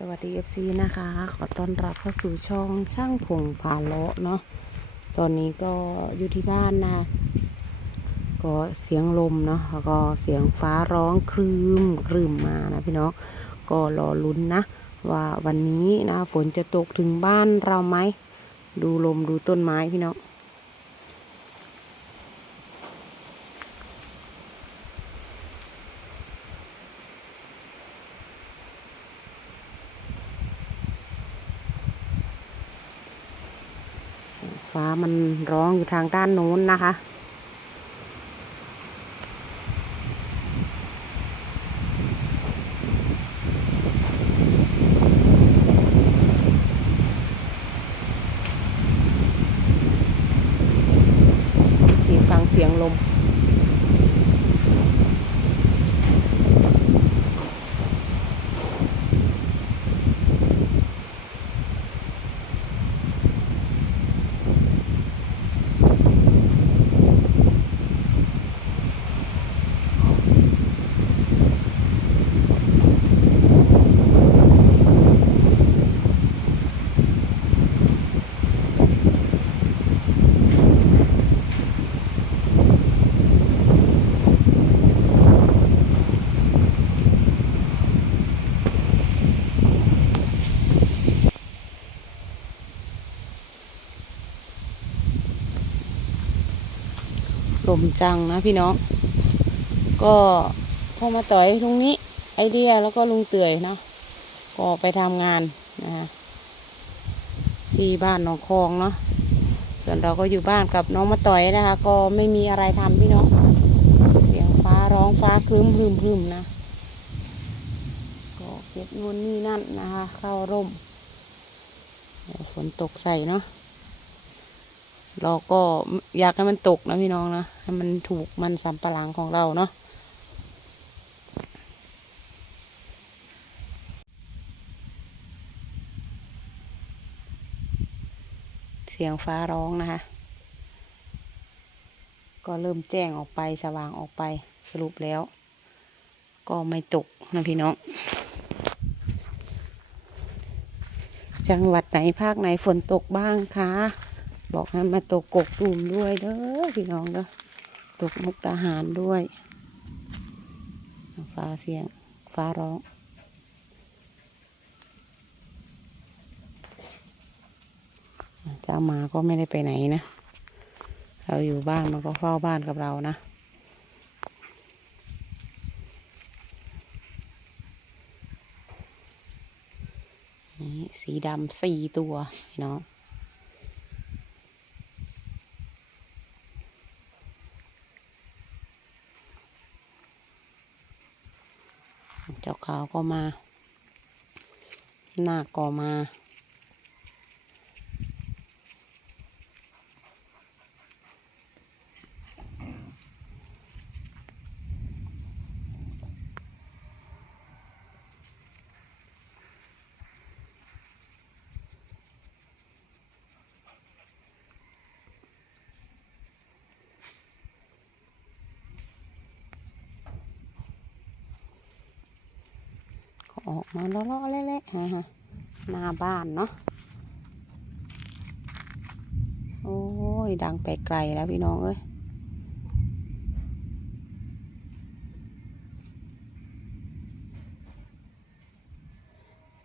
สวัสดี FC นะคะ ขอต้อนรับเข้าสู่ช่องช่างผงผาเลาะเนาะตอนนี้ก็อยู่ที่บ้านนะ ก็เสียงลมเนาะแล้วก็เสียงฟ้าร้องครืมครืมมานะพี่น้องก็รอลุ้นนะ ว่าวันนี้นะฝนจะตกถึงบ้านเราไหม ดูลมดูต้นไม้พี่น้อง ฟ้ามันร้องอยู่ทางด้านโน้นนะคะเสียงฟังเสียงลม มจังนะพี่น้อง ก็พ่อมาต่อยลุงนี้ ไอเดียแล้วก็ลุงเตื่อยเนาะก็ไปทำงานนะคะที่บ้านหนองคองเนาะส่วนเราก็อยู่บ้านกับน้องมาต่อยนะคะ ก็ไม่มีอะไรทำพี่น้องเสียงฟ้าร้องฟ้าครึ้มพึมพึมนะก็เก็บนู่นนี่นั่นนะคะ เข้าร่มฝนตกใส่เนาะ เราก็อยากให้มันตกนะพี่น้องนะ ให้มันถูกมันสำปะหลังของเราเนาะเสียงฟ้าร้องนะคะ ก็เริ่มแจ้งออกไปสว่างออกไปสรุปแล้ว ก็ไม่ตกนะพี่น้อง จังหวัดไหนภาคไหนฝนตกบ้างคะ บอกให้มาตกกกตูมด้วยเด้อพี่น้องเด้อตกมุกดาหารด้วยฟ้าเสียงฟ้าร้องเจ้าหมาก็ไม่ได้ไปไหนนะ เราอยู่บ้านมันก็เฝ้าบ้านกับเรานะนี่สีดำสี่ตัวพี่น้อง เจ้าขาวก็มานาก็มา ก็ ออกมาล้อๆเละๆฮะฮะหน้าบ้านเนาะโอ้ยดังไปไกลแล้วพี่น้องเอ้ย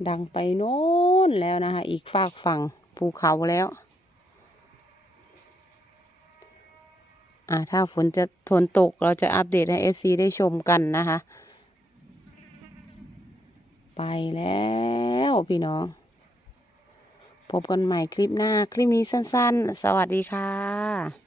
ดังไปโน้นแล้วนะคะ อีกฝากฝั่งภูเขาแล้ว อ่าถ้าฝนจะทนตกเราจะอัปเดตให้ FC ได้ชมกันนะคะ ไปแล้วพี่น้อง พบกันใหม่คลิปหน้า คลิปนี้สั้นๆ สวัสดีค่ะ